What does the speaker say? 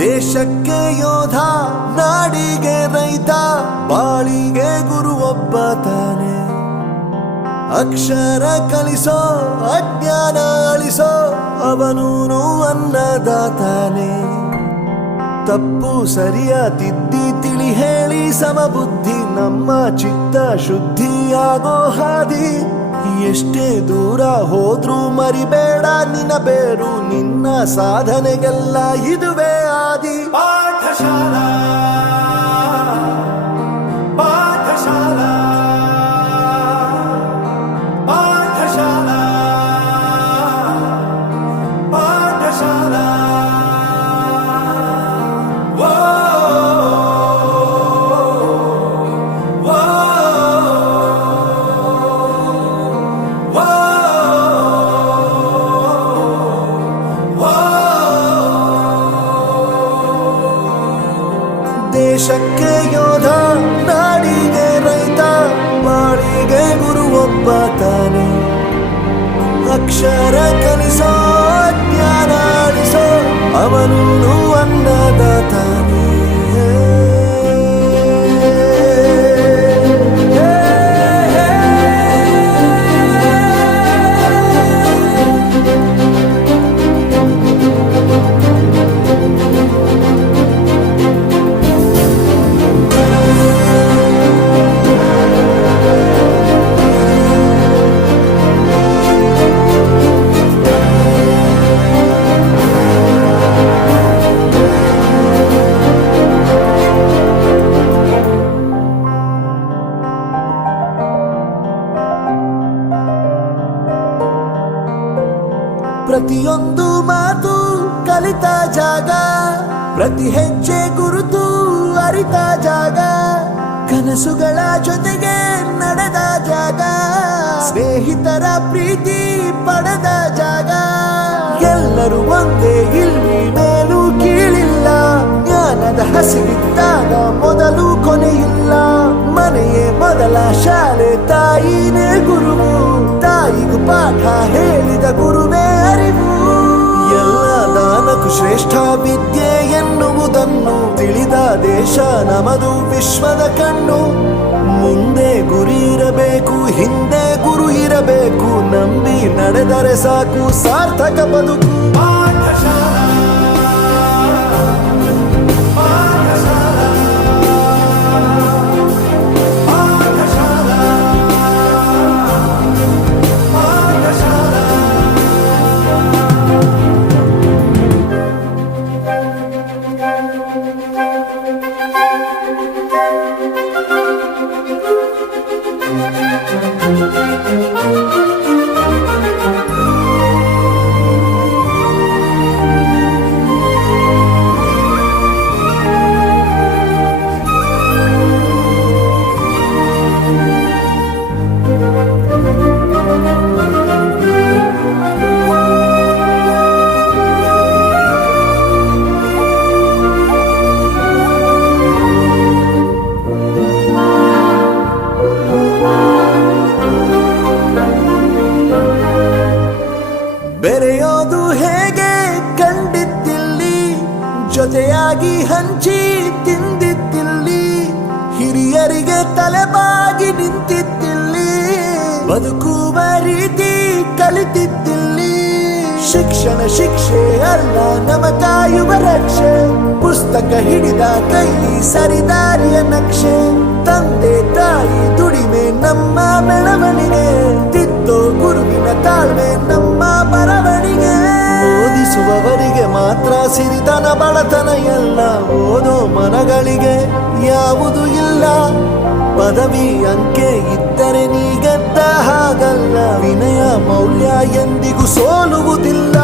ದೇಶಕ್ಕೆ ಯೋಧ, ನಾಡಿಗೆ ರೈತ, ಬಾಳಿಗೆ ಗುರು ಒಬ್ಬ ತಾನೆ. ಅಕ್ಷರ ಕಲಿಸೋ, ಅಜ್ಞಾನ ಅಳಿಸೋ, ಅವನೂನು ಅನ್ನದಾತಾನೆ. ತಪ್ಪು ಸರಿಯ ತಿದ್ದಿ ತಿಳಿ ಹೇಳಿ ಸಮಬುದ್ಧಿ, ನಮ್ಮ ಚಿತ್ತ ಶುದ್ಧಿಯಾಗೋ ಹಾದಿ. ಎಷ್ಟೇ ದೂರ ಹೋದ್ರೂ ಮರಿಬೇಡ ನಿನ್ನ ಬೇರು, ನಿನ್ನ ಸಾಧನೆಗೆಲ್ಲ ಇದುವೇ ಆದಿ. ಪಾಠಶಾಲಾ ಪಾಠಶಾಲಾ ಪಾಠಶಾಲಾ ಪಾಠಶಾಲಾ. ದೇಶಕ್ಕೆ ಯೋಧ, ನಾಡಿಗೆ ರೈತ, ಬಾಳಿಗೆ ಗುರು ಒಬ್ಬ ತಾನೆ. ಅಕ್ಷರ ಕಲಿಸೋ, ಜ್ಞಾನ ಅಳಿಸೋ, ಅವನೂನು ಅನ್ನದಾತಾನೆ. ಪ್ರತಿಯೊಂದು ಮಾತು ಕಲಿತ ಜಾಗ, ಪ್ರತಿ ಹೆಜ್ಜೆ ಗುರುತು ಅರಿತ ಜಾಗ, ಕನಸುಗಳ ಜೊತೆಗೆ ನಡೆದ ಜಾಗ, ಸ್ನೇಹಿತರ ಪ್ರೀತಿ ಪಡೆದ ಜಾಗ. ಎಲ್ಲರೂ ಒಂದೇ, ಇಲ್ಲಿ ಮೇಲೂ ಕೀಳಿಲ್ಲ, ಜ್ಞಾನದ ಹಸಿವಿದ್ದಾಗ ಮೊದಲು ಕೊನೆಯಿಲ್ಲ. ಮನೆಯೇ ಮೊದಲ ಶಾಲೆ, ತಾಯಿನೇ ಗುರುವು, ತಾಯಿಗೂ ಪಾಠ ಹೇಳಿದ ಗುರುವೇ ಅರಿವು. ಎಲ್ಲ ದಾನಕ್ಕೂ ಶ್ರೇಷ್ಠ ವಿದ್ಯೆ ಎನ್ನುವುದನ್ನು ತಿಳಿದ ದೇಶ ನಮದು, ವಿಶ್ವದ ಕಣ್ಣು. ಮುಂದೆ ಗುರಿ ಇರಬೇಕು, ಹಿಂದೆ ಗುರು ಇರಬೇಕು, ನಂಬಿ ನಡೆದರೆ ಸಾಕು ಸಾರ್ಥಕ ಬದುಕು. ಪಾಠಶಾಲಾ ಬೆರೆಯೋದು ಹೇಗೆ ಕಂಡಿದ್ದಿಲ್ಲಿ, ಜೊತೆಯಾಗಿ ಹಂಚಿ ತಿಂದಿದ್ದಿಲ್ಲಿ, ಹಿರಿಯರಿಗೆ ತಲೆಬಾಗಿ ನಿಂತಿದ್ದಿಲ್ಲಿ, ಬದುಕುವ ರೀತಿ ಕಲಿತಿದ್ದಿಲ್ಲಿ. ಶಿಕ್ಷಣ ಶಿಕ್ಷೆ ಅಲ್ಲ, ನಮ ಕಾಯುವ ರಕ್ಷೆ, ಪುಸ್ತಕ ಹಿಡಿದ ಕೈ ಸರಿದಾರಿಯ ನಕ್ಷೆ. ತಂದೆ ತಾಯಿ ದುಡಿಮೆ ನಮ್ಮ ಬೆಳವಣಿಗೆ, ತಿದ್ದೋ ಗುರುವಿನ ತಾಳ್ಮೆ ನಮ್ಮ ಬರವಣಿಗೆ. ಓದಿಸುವವರಿಗೆ ಮಾತ್ರ ಸಿರಿತನ ಬಡತನ ಎಲ್ಲ, ಓದೋ ಮನಗಳಿಗೆ ಯಾವುದು ಇಲ್ಲ. ಪದವಿ ಅಂಕೆ ಇದ್ದರೆ ನೀ ಗೆದ್ದ ಹಾಗಲ್ಲ, ವಿನಯ ಮೌಲ್ಯ ಎಂದಿಗೂ ಸೋಲುವುದಿಲ್ಲ.